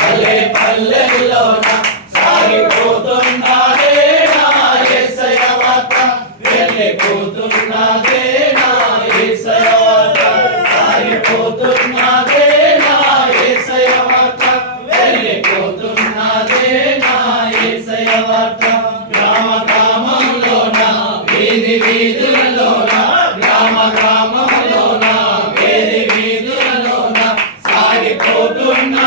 పల్లె పల్లెల్లోన సాగిపోతున్నదే నా యేసయ్య వార్త, వెళ్ళిపోతున్నదే నా యేసయ్య వార్త, సాగిపోతున్నదే నా యేసయ్య వార్త, వెళ్ళిపోతున్నదే నా యేసయ్య వార్త. గ్రామ గ్రామంలోన వీధి వీధులలోన, గ్రామ గ్రామంలోన వీధి వీధులలోన సాగిపోతున్నా